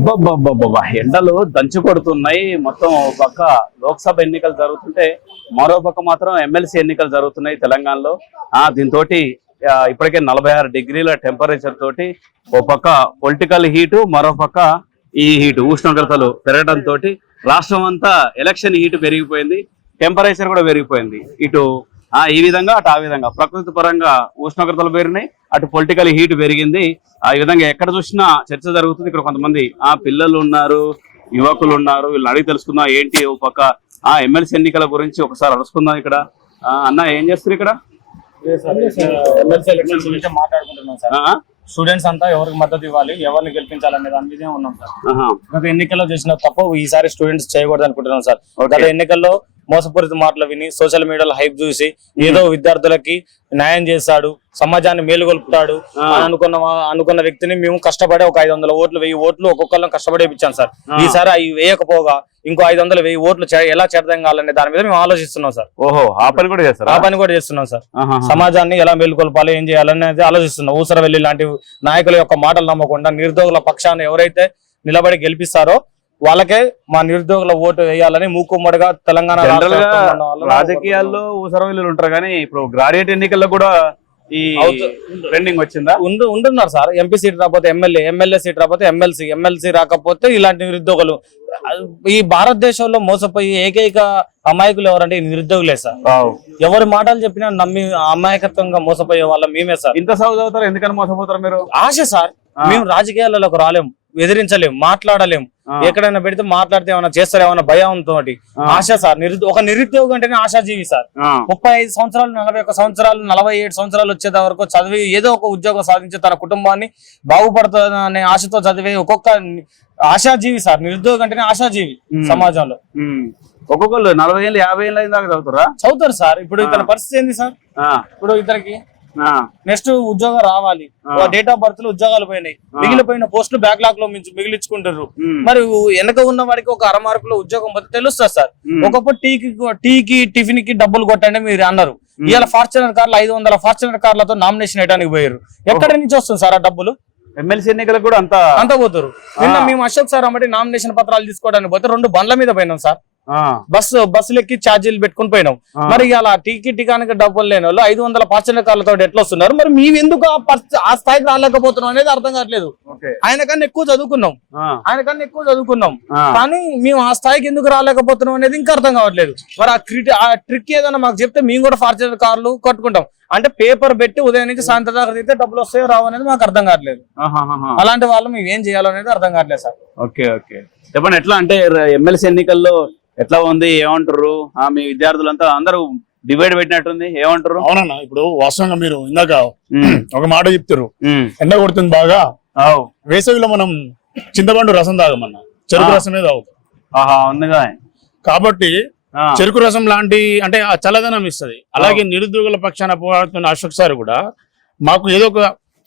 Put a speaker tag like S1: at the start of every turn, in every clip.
S1: అబ్బబ్బబ్బబ్బబ్బా, ఎండలు దంచు కొడుతున్నాయి. మొత్తం ఒక పక్క లోక్సభ ఎన్నికలు జరుగుతుంటే మరో పక్క మాత్రం ఎమ్మెల్సీ ఎన్నికలు జరుగుతున్నాయి తెలంగాణలో. ఆ దీంతో ఇప్పటికే నలభై ఆరు డిగ్రీల టెంపరేచర్ తోటి ఓ పక్క పొలిటికల్ హీటు మరో పక్క ఈ హీటు ఉష్ణోగ్రతలు పెరగడంతో తోటి రాష్ట్రం అంతా ఎలక్షన్ హీటు పెరిగిపోయింది. టెంపరేచర్ కూడా పెరిగిపోయింది. ఇటు ఆ ఈ విధంగా అటు ఆ విధంగా. ప్రకృతి పరంగా ఉష్ణోగ్రతలు పెరిగినాయి అటు పొలిటికల్ హీట్ పెరిగింది. ఆ విధంగా ఎక్కడ చూసినా చర్చ జరుగుతుంది. ఇక్కడ కొంతమంది ఆ పిల్లలు ఉన్నారు యువకులు ఉన్నారు వీళ్ళని అడిగి తెలుసుకుందాం ఏంటి ఒక పక్క ఆ ఎమ్మెల్సీ ఎన్నికల గురించి ఒకసారి అడుచుకుందాం ఇక్కడ. అన్న ఏం చేస్తారు ఇక్కడ?
S2: మాట్లాడుకుంటున్నాం సార్. స్టూడెంట్స్ అంతా ఎవరికి మద్దతు ఇవ్వాలి ఎవరిని గెలిపించాలనే దాని మీదే ఉన్నాం సార్. గత ఎన్నికల్లో చేసిన తప్పు ఈసారి స్టూడెంట్స్ చేయకూడదు అనుకుంటున్నాం సార్. గత ఎన్నికల్లో మోసపూరిత మాటలు విని సోషల్ మీడియాలో హైప్ చూసి ఏదో విద్యార్థులకి న్యాయం చేస్తాడు సమాజాన్ని మేలుగొల్పుతాడు అనుకున్న అనుకున్న వ్యక్తిని మేము కష్టపడి ఒక ఐదు వందల ఓట్లు వెయ్యి ఓట్లు ఒక్కొక్కళ్ళం కష్టపడి ఇప్పించాం సార్. ఈసారి అవి వేయకపోగా ఇంకో ఐదు వందల వెయ్యి ఓట్లు ఎలా చేద్దాం కావాలనే దాని మీద మేము ఆలోచిస్తున్నాం సార్.
S1: ఓహో ఆ పని కూడా చేస్తారా?
S2: ఆ పని కూడా చేస్తున్నాం సార్. సమాజాన్ని ఎలా మేలుకొల్పాలి ఏం చేయాలనేది ఆలోచిస్తున్నాం. ఊసరవెల్లి లాంటి నాయకుల యొక్క మాటలు నమ్మకుండా నిరుద్యోగుల పక్షాన్ని ఎవరైతే నిలబడి గెలిపిస్తారో వాళ్ళకే మా నిరుద్యోగుల ఓటు వేయాలని మూకుమ్మడిగా తెలంగాణ
S1: రాజకీయాల్లో ఊసరవెల్లులు ఉంటారు కానీ ఇప్పుడు గ్రాడ్యుయేట్ ఎన్నికల్లో కూడా ఈ ట్రెండింగ్ వచ్చిందా?
S2: ఉండు ఉంటున్నారు సార్. ఎంపీ సీట్ రాకపోతే ఎమ్మెల్యే ఎమ్మెల్యే సీట్ రాకపోతే ఎమ్మెల్సీ ఎమ్మెల్సీ రాకపోతే ఇలాంటి నిరుద్యోగులు. ఈ భారతదేశంలో మోసపోయి ఏకైక అమాయకులు ఎవరంటే నిరుద్యోగులే సార్. ఎవరి మాటలు చెప్పినా నమ్మి అమాయకత్వంగా మోసపోయే వాళ్ళ మేమే సార్.
S1: ఇంత సౌజ్ అవుతారు ఎందుకని మోసపోతారు మీరు?
S2: ఆశ సార్. మేము రాజకీయాలకు రాలేం ఎదిరించలేం మాట్లాడలేం
S1: ఆ.
S2: ఎక్కడైనా పెడితే మాట్లాడితే ఏమైనా చేస్తారు ఏమైనా భయంతో
S1: ఆ.
S2: ఆశ సార్ ఒక నిరుద్యోగం అంటేనే ఆశాజీవి సార్ ముప్పై ఐదు సంవత్సరాలు నలభై ఒక్క సంవత్సరాలు నలభై ఏడు సంవత్సరాలు వచ్చేంత వరకు చదివి ఏదో ఒక ఉద్యోగం సాధించి తన కుటుంబాన్ని బాగుపడుతుందనే ఆశతో చదివే ఒక్కొక్క ఆశాజీవి సార్ నిరుద్యోగం అంటేనే ఆశాజీవి. సమాజంలో.
S1: ఒక్కొక్కళ్ళు నలభై ఏళ్ళు యాభై ఏళ్ళు అయిన దాకా చదువుతారా
S2: చదువుతారు సార్ ఇప్పుడు. ఇతని పరిస్థితి ఏంది సార్ ఇప్పుడు ఇతనికి నెక్స్ట్ ఉద్యోగం రావాలి.
S1: ఆ.
S2: డేట్ ఆఫ్ బర్త్లో ఉద్యోగాలు పోయినాయి. మిగిలిపోయిన పోస్టులు బ్యాక్లాగ్లో మించి మిగిలించుకుంటారు మరి వెనక ఉన్న వాడికి ఒక అర మార్కులో ఉద్యోగం పోతే తెలుస్తుంది సార్. ఒకప్పుడు టీకి టీకి టిఫిన్కి డబ్బులు కొట్టండి మీరు అన్నారు. ఇవాళ ఫార్చునర్ కార్లు ఐదు వందల ఫార్చునర్ కార్లతో నామినేషన్ వేయడానికి పోయారు ఎక్కడి నుంచి వస్తుంది సార్ ఆ డబ్బులు?
S1: ఎమ్మెల్సీ ఎన్నికలకు కూడా అంత
S2: అంత పోతారు నిన్న మేము అశోక్ సార్ అమ్మటి నామినేషన్ పత్రాలు తీసుకోవడానికి పోతే రెండు బండ్ల మీద పోయినాం సార్. బస్సు బస్సులు ఎక్కి ఛార్జీలు పెట్టుకుని పోయినాం. మరి ఇలా టీకి టికానికి డబ్బులు లేని వాళ్ళు ఐదు వందల ఫార్చునర్ కార్లతో ఎట్లా వస్తున్నారు? మరి మేము ఎందుకు ఆ స్థాయికి రాలేకపోతున్నాం అనేది అర్థం కావట్లేదు. ఆయన కన్నా ఎక్కువ చదువుకున్నాం. ఆయన కన్నా ఎక్కువ చదువుకున్నాం. కానీ మేము ఆ స్థాయికి ఎందుకు రాలేకపోతున్నాం అనేది ఇంకా అర్థం కావట్లేదు. మరి ఆ క్రిటి ఆ ట్రిక్ ఏదైనా మాకు చెప్తే మేము కూడా ఫార్చునర్ కార్లు కట్టుకుంటాం. అంటే పేపర్ పెట్టి ఉదయం నుంచి సాయంత్రం దాకా తీస్తే డబ్బులు వస్తాయో రావు అనేది మాకు అర్థం కావట్లేదు. అలాంటి వాళ్ళు మేము ఏం చేయాలో అనేది అర్థం కావట్లేదు సార్.
S1: Okay okay. చెప్పండి ఎట్లా అంటే ఎమ్మెల్సీ ఎన్నికల్లో ఎట్లా ఉంది? ఏమంటారు ఆ, మీ విద్యార్థులంతా అందరూ డివైడ్ పెట్టినట్టుంది. ఏమంటారు
S3: అవునన్న ఇప్పుడు వాస్తవంగా మీరు ఇందాక ఒక మాట చెప్తారు ఎండ కొడుతుంది బాగా. వేసవిలో మనం చింతపండు రసం తాగమన్నా. చెరుకు. రసమే తాగుతాం కాబట్టి చెరుకు రసం లాంటి అంటే ఆ చల్లదనం ఇస్తది. అలాగే నిరుద్యోగుల పక్షాన పోరాడుతున్న అశోక్ సార్ కూడా మాకు ఏదో ఒక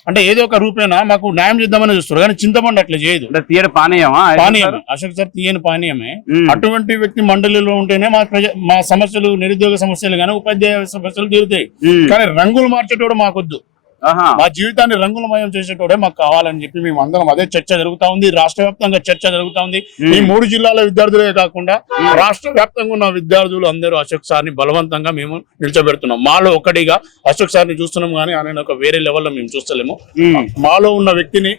S3: అంటే ఏదో ఒక రూపేణ మాకు న్యాయం చేద్దామని చూస్తారు కానీ చింతపండు అట్లా చేయదు.
S1: తీయడం పానీయమా?
S3: పానీయమే. అశోక్ సార్ తీయని పానీయమే. అటువంటి వ్యక్తి మండలిలో ఉంటేనే మా ప్రజ మా సమస్యలు నిరుద్యోగ సమస్యలు కానీ ఉపాధ్యాయ సమస్యలు తీరుతాయి. కానీ రంగులు మార్చేటోడు మాకొద్దు. మా జీవితాన్ని రంగులమయం చేసేటోడే మాకు కావాలని చెప్పి మేము అందరం అదే చర్చ జరుగుతా ఉంది. రాష్ట్ర వ్యాప్తంగా చర్చ జరుగుతా ఉంది. ఈ మూడు జిల్లాల విద్యార్థులే కాకుండా రాష్ట్ర వ్యాప్తంగా ఉన్న విద్యార్థులు అందరూ అశోక్ సార్ని బలవంతంగా మేము నిలిచబెడుతున్నాం. మాలో ఒకటిగా అశోక్ సార్ని చూస్తున్నాం కానీ ఆయన ఒక వేరే లెవెల్లో మేము చూస్తలేము. మాలో ఉన్న వ్యక్తిని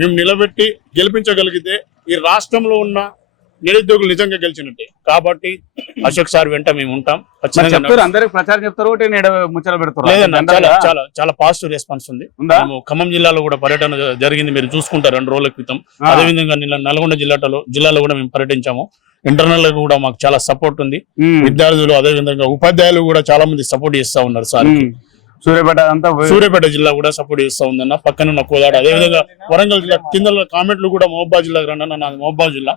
S3: మేము నిలబెట్టి గెలిపించగలిగితే ఈ రాష్ట్రంలో ఉన్న నిరుద్యోగులు నిజంగా గెలిచినట్టే. కాబట్టి అశోక్ సార్ వెంట మేము ఉంటాం.
S1: చెప్తారు అందరికి ప్రచారం చెప్తారు ముచ్చలు పెడతారు.
S3: లేదన్న చాలా చాలా చాలా పాజిటివ్ రెస్పాన్స్ ఉంది. మేము ఖమ్మం జిల్లాలో కూడా పర్యటన జరిగింది మీరు చూసుకుంటారు రెండు రోజుల క్రితం.
S1: ఆ,
S3: అదే విధంగా నిన్న నల్గొండ జిల్లాలో జిల్లాలో కూడా మేము పర్యటించాము. ఇంటర్నల్గా కూడా మాకు చాలా సపోర్ట్ ఉంది. విద్యార్థులు అదే విధంగా ఉపాధ్యాయులు కూడా చాలా మంది సపోర్ట్ చేస్తా ఉన్నారు సార్.
S1: సూర్యాపేట అంతా
S3: సూర్యాపేట జిల్లా కూడా సపోర్ట్ చేస్తా ఉందన్న పక్కన ఉన్న కోదాడ. అదే విధంగా వరంగల్ జిల్లా కింద కామెంట్లు కూడా మహబాద్ జిల్లాకు రండి అన్న నాది మహబాద్ జిల్లా.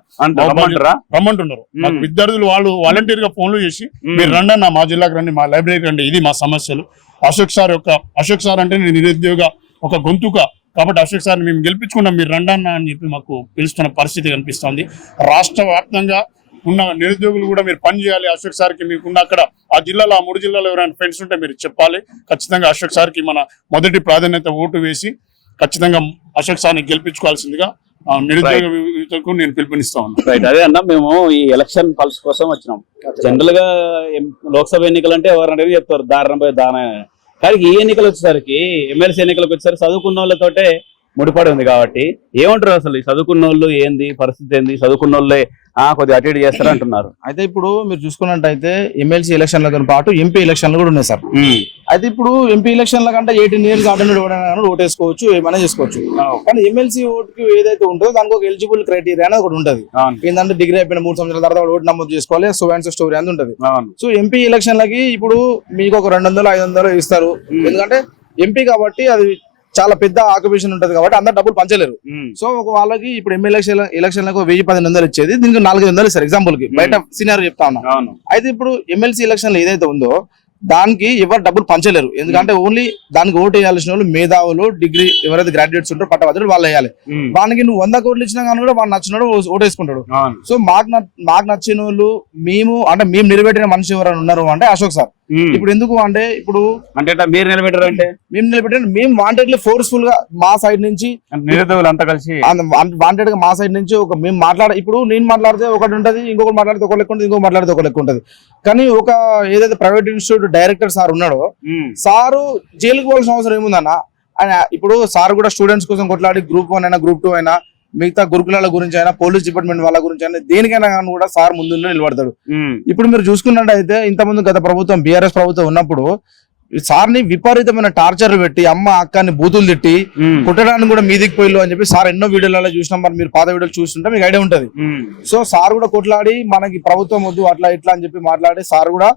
S3: రమ్మంటున్నారు. మాకు. విద్యార్థులు వాళ్ళు వాలంటీర్గా ఫోన్లు చేసి మీరు రండి అన్న మా జిల్లాకు రండి మా లైబ్రరీకి రండి ఇది మా సమస్యలు. అశోక్ సార్ యొక్క అశోక్ సార్ అంటే నేను నిరుద్యోగ ఒక గొంతుక. కాబట్టి అశోక్ సార్ మేము గెలిపించుకున్నాం మీరు రండి అన్న అని చెప్పి మాకు పిలుస్తున్న పరిస్థితి కనిపిస్తోంది. రాష్ట్ర వ్యాప్తంగా ఉన్న నిరుద్యోగులు కూడా మీరు పని చేయాలి అశోక్ సార్కి మీకున్న అక్కడ ఆ జిల్లాలో ఆ మూడు జిల్లాలో ఎవరైనా ఫ్రెండ్స్ ఉంటే మీరు చెప్పాలి. ఖచ్చితంగా అశోక్ సార్కి మన మొదటి ప్రాధాన్యత ఓటు వేసి ఖచ్చితంగా అశోక్ సార్ని గెలిపించుకోవాల్సిందిగా నేను పిలుపునిస్తా ఉన్నాను
S1: రైట్ అదే అన్న మేము ఈ ఎలక్షన్ పల్స్ కోసం వచ్చినాం. జనరల్గా లోక్సభ ఎన్నికలు అంటే ఎవరు అనేది చెప్తారు దారుణ పోయి దాన కానీ ఈ ఎన్నికలు వచ్చేసరికి ఎమ్మెల్సీ ఎన్నికలకు వచ్చేసరికి చదువుకున్న వాళ్ళతోటే ముడిపడి ఉంది కాబట్టి ఏమంటారు అసలు ఈ చదువుకున్న వాళ్ళు ఏంది పరిస్థితి ఏంది? చదువుకున్న వాళ్ళే కొద్దిగా అటు ఇటు చేస్తారు అంటున్నారు.
S4: అయితే ఇప్పుడు మీరు చూసుకున్నట్టయితే ఎమ్మెల్సీ ఎలక్షన్లతో పాటు ఎంపీ ఎలక్షన్లు కూడా ఉన్నాయి సార్. అయితే ఇప్పుడు ఎంపీ ఎలక్షన్ల కంటే ఎయిటీన్ ఇయర్స్ ఓడైనా ఓట్ వేసుకోవచ్చు ఏమైనా చేసుకోవచ్చు. కానీ ఎమ్మెల్సీ ఓటుకి ఏదైతే ఉంటుందో దానికి ఒక ఎలిజిబుల్ క్రైటీరియా అనేది ఒకటి ఉంటుంది. ఏంటంటే డిగ్రీ అయిపోయిన మూడు సంవత్సరాల తర్వాత ఓటు నమోదు చేసుకోవాలి సో అండ్ స్టోరీ అని ఉంటుంది. సో ఎంపీ ఎలక్షన్లకి ఇప్పుడు మీకు ఒక రెండు వందలు ఐదు వందలు ఇస్తారు. ఎందుకంటే ఎంపీ కాబట్టి అది చాలా పెద్ద ఆక్యుపేషన్ ఉంటది కాబట్టి అందరు డబ్బులు పంచలేరు. సో ఒక వాళ్ళకి ఇప్పుడు ఎమ్మెల్యే ఎలక్షన్లకు వెయ్యి పదిహేను వందలు ఇచ్చేది దీనికి నాలుగు వందలు ఇస్తారు ఎగ్జాంపుల్కి. బయట సీనియర్ చెప్తా ఉన్నా. అయితే ఇప్పుడు ఎమ్మెల్సీ ఎలక్షన్ ఏదైతే ఉందో దానికి ఎవరు డబ్బులు పంచలేరు. ఎందుకంటే ఓన్లీ దానికి ఓటు వేయాల్సిన వాళ్ళు మేధావులు డిగ్రీ ఎవరైతే గ్రాడ్యుయేట్స్ ఉంటారో పట్టభద్రులు వాళ్ళు వేయాలి. వానికి నువ్వు వంద కోట్లు ఇచ్చినా కానీ కూడా వాడు నచ్చినాడు ఓటు వేసుకుంటాడు. సో మాకు మాకు నచ్చిన వాళ్ళు మేము అంటే మేము నిలబెట్టిన మనిషి ఎవరైనా ఉన్నారు అంటే అశోక్ సార్. ఇప్పుడు ఎందుకు అంటే ఇప్పుడు
S1: అంటే మీరు నిలబెట్టారు అంటే?
S4: మేము నిలబెట్టిన మేము వాంటెడ్లీ ఫోర్స్ఫుల్గా మా సైడ్ నుంచి
S1: నిరుద్యోగులు అంతా కలిసి?
S4: వాంటెడ్గా మా సైడ్ నుంచి ఒక మేము మాట్లాడ ఇప్పుడు నేను మాట్లాడితే ఒకటి ఉంటది ఇంకొకటి మాట్లాడితే ఒక లెక్క ఉంటుంది ఇంకొకటి మాట్లాడితే ఒక లెక్క ఉంటది. కానీ ఒక ఏదైతే ప్రైవేట్ ఇన్స్టిట్యూట్ డైరెక్టర్ సార్ ఉన్నాడో
S1: ఉమ్.
S4: సారు జైలుకి పోవాల్సిన అవసరం ఏముందన్న? ఆయన ఇప్పుడు సార్ కూడా స్టూడెంట్స్ కోసం కొట్లాడి గ్రూప్ వన్ అయినా గ్రూప్ టూ అయినా మిగతా గురుకులాల గురించి అయినా పోలీస్ డిపార్ట్మెంట్ వాళ్ళ గురించి అయినా దేనికైనా కానీ కూడా సార్ ముందు నిలబడతాడు. ఇప్పుడు మీరు చూసుకున్నట్టయితే ఇంతకుముందు గత ప్రభుత్వం బీఆర్ఎస్ ప్రభుత్వం ఉన్నప్పుడు సార్ని విపరీతమైన టార్చర్ పెట్టి అమ్మ అక్కని బూతులు తిట్టి. కుట్టడానికి కూడా మీదికి పోయిల్లు అని చెప్పి సార్ ఎన్నో వీడియోలలో చూసినాం మరి మీరు పాత వీడియోలు చూస్తుంటే మీకు ఐడియా ఉంటది. సో సార్ కూడా కొట్లాడి మనకి ప్రభుత్వం వద్దు అట్లా ఇట్లా అని చెప్పి మాట్లాడి సార్ కూడా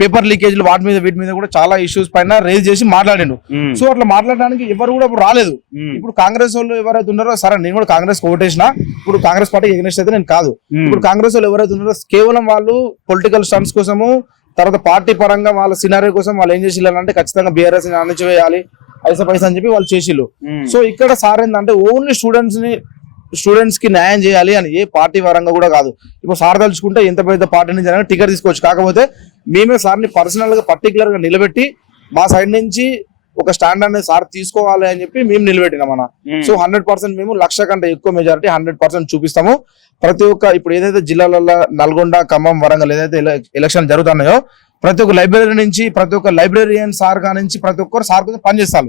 S4: పేపర్ లీకేజ్లు వాటి మీద వీటి మీద కూడా చాలా ఇష్యూస్ పైన రేజ్ చేసి మాట్లాడిండు. సో అట్లా మాట్లాడడానికి ఎవరు కూడా ఇప్పుడు రాలేదు. ఇప్పుడు కాంగ్రెస్ వాళ్ళు ఎవరైతే ఉన్నారో సరే నేను కూడా కాంగ్రెస్ ఓటేసిన ఇప్పుడు కాంగ్రెస్ పార్టీ ఎగ్నెస్ట్ అయితే నేను కాదు. ఇప్పుడు కాంగ్రెస్ వాళ్ళు ఎవరైతే ఉన్నారో కేవలం వాళ్ళు పొలిటికల్ స్టంట్స్ కోసము తర్వాత పార్టీ పరంగా వాళ్ళ సినారీ కోసం వాళ్ళు ఏం చేసి అంటే ఖచ్చితంగా బీఆర్ఎస్ అణచివేయాలి ఐసా పైసా అని చెప్పి వాళ్ళు చేసిళ్ళు. సో ఇక్కడ సార్ ఏంటంటే ఓన్లీ స్టూడెంట్స్ని స్టూడెంట్స్కి న్యాయం చేయాలి అని ఏ పార్టీ పరంగా కూడా కాదు. ఇప్పుడు సార్ తలుచుకుంటే ఎంత పెద్ద పార్టీ నుంచి అయినా టికెట్ తీసుకోవచ్చు. కాకపోతే మేమే సార్ని పర్సనల్గా పర్టికులర్గా నిలబెట్టి మా సైడ్ నుంచి ఒక స్టాండ్ అనేది సార్ తీసుకోవాలి అని చెప్పి మేము నిలబెట్టినాం అన్న. సో హండ్రెడ్ పర్సెంట్ మేము లక్ష కంటే ఎక్కువ మెజారిటీ హండ్రెడ్ పర్సెంట్ చూపిస్తాము. ప్రతి ఒక్క ఇప్పుడు ఏదైతే జిల్లాలలో నల్గొండ ఖమ్మం వరంగల్ ఏదైతే ఎల- ఎలక్షన్ జరుగుతున్నాయో ప్రతి ఒక్క లైబ్రరీ నుంచి ప్రతి ఒక్క లైబ్రరీయన్ సార్ కా నుంచి ప్రతి ఒక్కరు సార్ కోసం పనిచేస్తారు.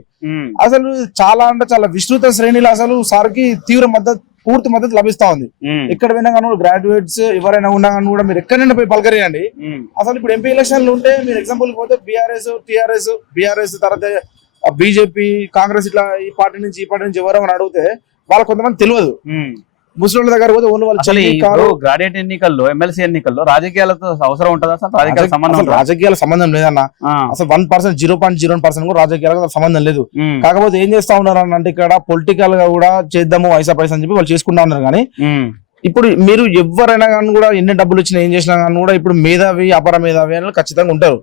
S4: అసలు చాలా అంటే చాలా విస్తృత శ్రేణిలో అసలు సార్కి తీవ్ర మద్దతు పూర్తి మద్దతు లభిస్తా ఉంది. ఎక్కడ పోయినా కానీ గ్రాడ్యుయేట్స్ ఎవరైనా ఉన్నా కానీ కూడా మీరు ఎక్కడైనా పోయి పలకరియండి. అసలు ఇప్పుడు ఎంపీ ఎలక్షన్లు ఉంటే మీరు ఎగ్జాంపుల్ పోతే బీఆర్ఎస్ టిఆర్ఎస్ బీఆర్ఎస్ తర్వాత బీజేపీ కాంగ్రెస్ ఇట్లా ఈ పార్టీ నుంచి ఈ పార్టీ నుంచి ఎవరెవరు అడిగితే వాళ్ళకి కొంతమంది తెలియదు
S1: ఉమ్.
S4: ముస్లింల దగ్గర పోతే ఓన్లీ వాళ్ళు
S1: గ్రాడ్యుయేట్ ఎన్నికల్లో ఎమ్మెల్సీ ఎన్నికల్లో రాజకీయాలతో అవసరం ఉంటుందా అసలు రాజకీయాల సంబంధం?
S4: రాజకీయాల సంబంధం లేదన్న. అసలు one percent zero point zero percent కూడా రాజకీయాలకు సంబంధం లేదు. కాకపోతే ఏం చేస్తా ఉన్నారు అంటే ఇక్కడ పొలిటికల్గా కూడా చేద్దాము ఐసా పైసా అని చెప్పి వాళ్ళు చేసుకుంటా ఉన్నారు కానీ. ఇప్పుడు మీరు ఎవరైనా కానీ కూడా ఎన్ని డబ్బులు వచ్చినా ఏం చేసినా కానీ కూడా ఇప్పుడు మేధావి అపర మేధావి అని ఖచ్చితంగా ఉంటారు.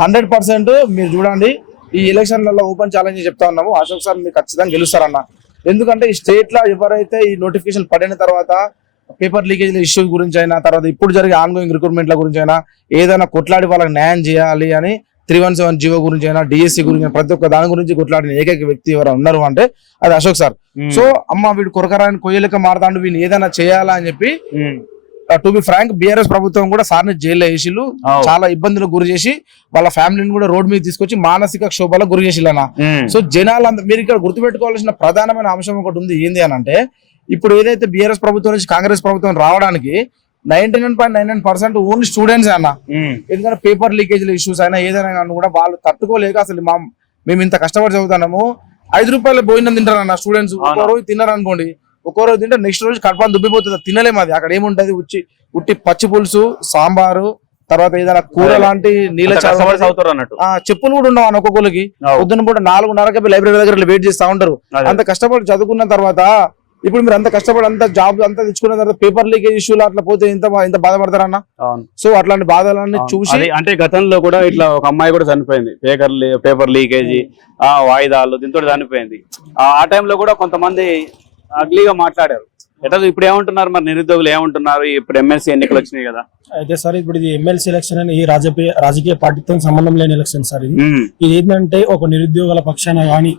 S4: హండ్రెడ్ పర్సెంట్ మీరు చూడండి ఈ ఎలక్షన్లలో ఓపెన్ ఛాలెంజ్ చెప్తా ఉన్నాము అశోక్ సార్ మీరు ఖచ్చితంగా గెలుస్తారన్న ఎందుకంటే ఈ స్టేట్లో ఎవరైతే ఈ నోటిఫికేషన్ పడిన తర్వాత పేపర్ లీకేజ్ ఇష్యూ గురించి అయినా తర్వాత ఇప్పుడు జరిగే ఆన్ గోయింగ్ రిక్రూట్మెంట్ల గురించి అయినా ఏదైనా కొట్లాడి వాళ్ళకి న్యాయం చేయాలి అని త్రీ వన్ సెవెన్ జీవో గురించి అయినా డిఎస్సి గురించి ప్రతి ఒక్క దాని గురించి కొట్లాడిన ఏకైక వ్యక్తి ఎవరు ఉన్నారు అంటే అది అశోక్ సార్. సో అమ్మ వీడు కొరకరాని కొయ్యలక మారతాండు వీడిని ఏదైనా చేయాలా అని చెప్పి. టు బి ఫ్రాంక్ బీఆర్ఎస్ ప్రభుత్వం కూడా సార్ని జైల్లో వేసిళ్ళు
S1: అవు.
S4: చాలా ఇబ్బందులకు గురి చేసి వాళ్ళ ఫ్యామిలీని కూడా రోడ్ మీద తీసుకొచ్చి మానసిక క్షోభలకు గురి
S1: ఉమ్.
S4: సో జనాలు మీరు ఇక్కడ గుర్తుపెట్టుకోవాల్సిన ప్రధానమైన అంశం ఒకటి ఉంది ఏంది అని అంటే ఇప్పుడు ఏదైతే బీఆర్ఎస్ ప్రభుత్వం నుంచి కాంగ్రెస్ ప్రభుత్వం రావడానికి ninety nine point nine nine percent only students అన్న
S1: ఉమ్.
S4: ఎందుకంటే పేపర్ లీకేజ్ల ఇష్యూస్ అయినా ఏదైనా కానీ కూడా వాళ్ళు తట్టుకోలేక అసలు మా మేము ఇంత కష్టపడి చదువుతున్నాము ఐదు రూపాయలు భోజనం తింటారు అన్న స్టూడెంట్స్? రోజు తిన్నారు అనుకోండి ఒక్కో రోజు తింటే నెక్స్ట్ రోజు కడపని దుబ్బిపోతుంది తినలేము అది అక్కడ ఏముంటది ఉచ్చి ఉట్టి పచ్చి పులుసు సాంబారు తర్వాత ఏదైనా కూర. లాంటి నీళ్ళ
S1: అన్నట్టు
S4: ఆ చెప్పులు కూడా ఉండవు అన్న ఒక్కొక్కరికి. పొద్దున్న పూట నాలుగున్నరకి లైబ్రరీ దగ్గర వెయిట్ చేస్తా ఉంటారు. అంత కష్టపడి చదువుకున్న తర్వాత ఇప్పుడు మీరు అంత కష్టపడి అంత జాబ్ అంతా తెచ్చుకున్న తర్వాత పేపర్ లీకేజ్ ఇష్యూలు అట్లా పోతే ఎంత ఎంత బాధపడతారన్న. సో అట్లాంటి బాధలన్నీ. చూసి
S1: అంటే గతంలో కూడా ఇట్లా ఒక అమ్మాయి కూడా చనిపోయింది పేపర్ పేపర్ లీకేజీ ఆ వాయిదాలు దీంతో చనిపోయింది ఆ ఆ టైంలో కూడా కొంతమంది అగ్లీగా మాట్లాడారు. ఎట్లా ఇప్పుడు ఏమంటున్నారు మరి నిరుద్యోగులు ఏమంటున్నారు? ఇప్పుడు ఎమ్మెల్సీ ఎన్నికలు వచ్చినాయి కదా.
S5: అయితే సార్ ఇప్పుడు ఇది ఎమ్మెల్సీ ఎలక్షన్ అని ఈ రాజకీయ రాజకీయ పార్టీతో సంబంధం లేని ఎలక్షన్ సార్ ఇది. ఇది ఏంటంటే ఒక నిరుద్యోగుల పక్షాన గాని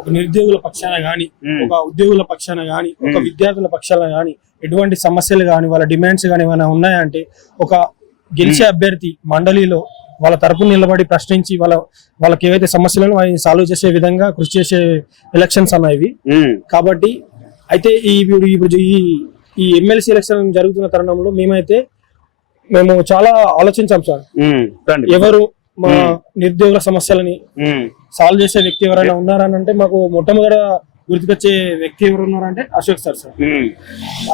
S5: ఒక నిరుద్యోగుల పక్షాన గాని ఒక ఉద్యోగుల పక్షాన గాని ఒక. విద్యార్థుల పక్షాన గాని ఎటువంటి సమస్యలు గాని వాళ్ళ డిమాండ్స్ గాని ఏమైనా ఉన్నాయంటే ఒక గెలిచే అభ్యర్థి మండలిలో వాళ్ళ తరపున నిలబడి ప్రశ్నించి వాళ్ళ వాళ్ళకి ఏవైతే సమస్యలను వాటిని సాల్వ్ చేసే విధంగా కృషి చేసే ఎలక్షన్స్ అన్నవి కాబట్టి అయితే ఈ ఇప్పుడు ఈ ఈ ఎమ్మెల్సీ ఎలక్షన్ జరుగుతున్న తరుణంలో మేమైతే మేము చాలా ఆలోచించాం సార్. ఎవరు మా. నిరుద్యోగుల సమస్యలని సాల్వ్ చేసే వ్యక్తి ఎవరైనా ఉన్నారని అంటే మాకు మొట్టమొదట గుర్తుకొచ్చే వ్యక్తి ఎవరు ఉన్నారంటే Ashok sir sir.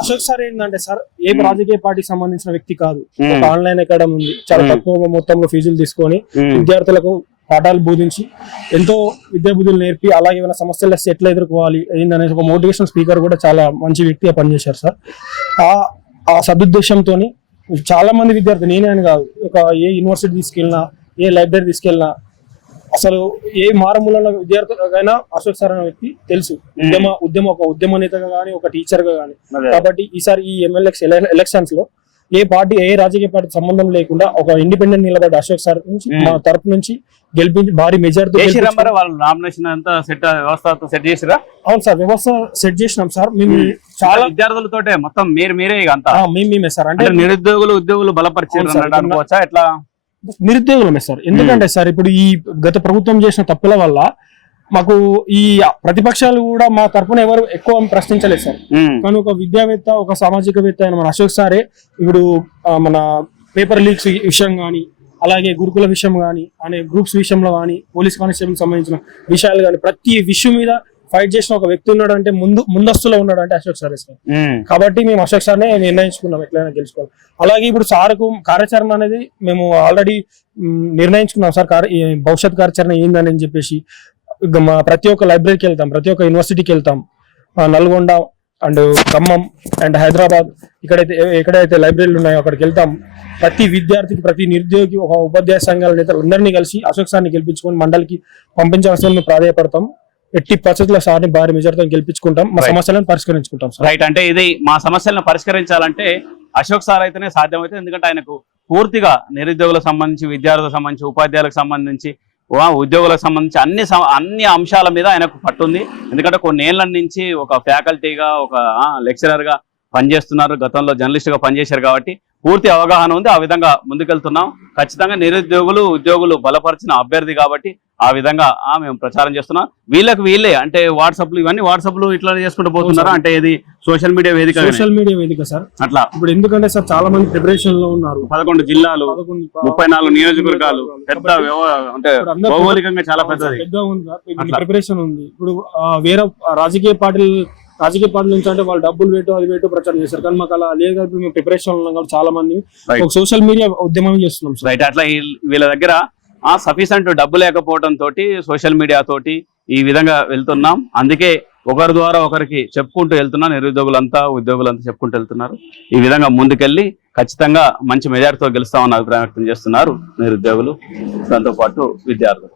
S5: Ashok sir ఏంటంటే సార్ ఏ రాజకీయ పార్టీకి సంబంధించిన వ్యక్తి కాదు. ఆన్లైన్ అకాడమీ ఉంది. చాలా. తక్కువ మొత్తంలో ఫీజులు తీసుకొని విద్యార్థులకు పాఠాలు బోధించి ఎంతో విద్యా బుద్ధులు నేర్పి అలాగే ఏమైనా సమస్యలు వస్తే ఎట్లా ఎదుర్కోవాలి ఏందనేసి ఒక మోటివేషన్ స్పీకర్ కూడా చాలా మంచి వ్యక్తిగా పనిచేశారు సార్. ఆ ఆ సదుద్దేశంతో చాలా మంది విద్యార్థులు నేనే అని కాదు ఒక ఏ యూనివర్సిటీ తీసుకెళ్ళినా ఏ లైబ్రరీ తీసుకెళ్ళినా అసలు ఏ మారుమూల విద్యార్థులకైనా అశోక్ సార్ అనే వ్యక్తి తెలుసు. ఉద్యమ ఉద్యమ ఒక ఉద్యమ నేతగా కానీ ఒక టీచర్గా కానీ. కాబట్టి ఈసారి ఈ ఎమ్మెల్యే ఎలక్షన్స్లో ఏ పార్టీ ఏ రాజకీయ పార్టీ సంబంధం లేకుండా ఒక ఇండిపెండెంట్ నిలబడ్డ అశోక్ సార్ నుంచి. మా తరపు నుంచి గెలిపించి భారీ మెజార్టీ
S1: నామినేషన్ అంతా సెట్ వ్యవస్థ సెట్ చేసిరా
S5: అవును సార్ వ్యవస్థ సెట్ చేసినాం సార్. మేము చాలా
S1: విద్యార్థులతోటే మొత్తం మీరు మీరే ఇక అంతా.
S5: మేము మేమే సార్. అంటే
S1: నిరుద్యోగులు ఉద్యోగులు బలపరిచారు ఎట్లా?
S5: నిరుద్యోగులమే సార్ ఎందుకంటే సార్ ఇప్పుడు ఈ గత ప్రభుత్వం చేసిన తప్పుల వల్ల మాకు ఈ ప్రతిపక్షాలు కూడా మా తరపున ఎవరు ఎక్కువ ప్రశ్నించలేదు సార్. కానీ ఒక విద్యావేత్త ఒక సామాజికవేత్త అయిన మన అశోక్ సారే ఇప్పుడు మన పేపర్ లీక్స్ విషయం కానీ అలాగే గురుకుల విషయం కానీ అనే గ్రూప్స్ విషయంలో కానీ పోలీస్ కానిస్టేబుల్ సంబంధించిన విషయాలు కానీ ప్రతి విషయం మీద ఫైట్ చేసిన ఒక వ్యక్తి ఉన్నాడు అంటే ముందు ముందస్తులో ఉన్నాడు అంటే అశోక్ సారే సార్. కాబట్టి మేము అశోక్ సార్నే నిర్ణయించుకున్నాం ఎట్లయినా గెలుచుకోవాలి. అలాగే ఇప్పుడు సార్కు కార్యాచరణ అనేది మేము ఆల్రెడీ నిర్ణయించుకున్నాం సార్. భవిష్యత్ కార్యాచరణ ఏందని చెప్పేసి ప్రతి ఒక్క లైబ్రరీకి వెళ్తాం ప్రతి ఒక్క యూనివర్సిటీకి వెళ్తాం. నల్గొండ అండ్ ఖమ్మం అండ్ హైదరాబాద్ ఇక్కడైతే ఎక్కడైతే లైబ్రరీలు ఉన్నాయో అక్కడికి వెళ్తాం. ప్రతి విద్యార్థికి ప్రతి నిరుద్యోగి ఒక ఉపాధ్యాయ సంఘాల నేతలు అందరినీ కలిసి అశోక్ సార్ని గెలిపించుకొని మండలికి పంపించాల్సిన మేము ప్రాధాయపడతాం ఎట్టి పరిస్థితుల్లో సార్ని భారీ మెజార్టీతో గెలిపించుకుంటాం. మా. సమస్యలను పరిష్కరించుకుంటాం సార్.
S1: రైట్ అంటే ఇది మా సమస్యలను పరిష్కరించాలంటే అశోక్ సార్ అయితేనే సాధ్యమైతే ఎందుకంటే ఆయనకు పూర్తిగా నిరుద్యోగులకు సంబంధించి విద్యార్థులకు సంబంధించి ఉపాధ్యాయులకు సంబంధించి వా- ఉద్యోగులకు సంబంధించి అన్ని అన్ని అంశాల మీద ఆయనకు పట్టుంది. ఎందుకంటే కొన్ని ఏళ్ళ నుంచి ఒక ఫ్యాకల్టీగా ఒక లెక్చరర్గా పనిచేస్తున్నారు. గతంలో జర్నలిస్ట్గా పనిచేశారు కాబట్టి పూర్తి అవగాహన ఉంది. ఆ విధంగా ముందుకెళ్తున్నాం. ఖచ్చితంగా నిరుద్యోగులు ఉద్యోగులు బలపరిచిన అభ్యర్థి కాబట్టి ఆ విధంగా మేము ప్రచారం చేస్తున్నాం. వీళ్ళకి వీళ్ళే అంటే వాట్సాప్లు ఇవన్నీ వాట్సాప్లు ఇట్లా చేసుకుంటూ పోతున్నారా? అంటే ఇది సోషల్ మీడియా వేదిక
S5: సోషల్ మీడియా వేదిక సార్.
S1: అట్లా.
S5: ఇప్పుడు ఎందుకంటే సార్ చాలా మంది ప్రిపరేషన్లో ఉన్నారు.
S1: పదకొండు జిల్లాలు ముప్పై నాలుగు నియోజకవర్గాలు పెద్ద అంటే భౌగోళికంగా చాలా పెద్దది.
S5: ప్రిపరేషన్ ఉంది ఇప్పుడు వేరే రాజకీయ పార్టీలు రాజకీయ పార్టీల నుంచి అంటే వాళ్ళు డబ్బులు పెట్టు అది పెట్టు ప్రచారం చేస్తారు కానీ మాకు అలా లేదు కాబట్టి మేము ప్రిపరేషన్ ఉన్నాం కాబట్టి చాలా మంది. ఒక సోషల్ మీడియా ఉద్యమం చేస్తున్నాం సార్
S1: రైట్ అట్లా వీళ్ళ- దగ్గర ఆ సఫిషియంట్ డబ్బు లేకపోవడం తోటి సోషల్ మీడియా తోటి ఈ విధంగా వెళ్తున్నాం. అందుకే ఒకరి ద్వారా ఒకరికి చెప్పుకుంటూ వెళ్తున్నాం. నిరుద్యోగులంతా ఉద్యోగులంతా చెప్పుకుంటూ వెళ్తున్నారు. ఈ విధంగా ముందుకెళ్ళి ఖచ్చితంగా మంచి మెజార్టీతో గెలుస్తామన్న అభిప్రాయం వ్యక్తం చేస్తున్నారు నిరుద్యోగులు. దాంతో పాటు విద్యార్థులు.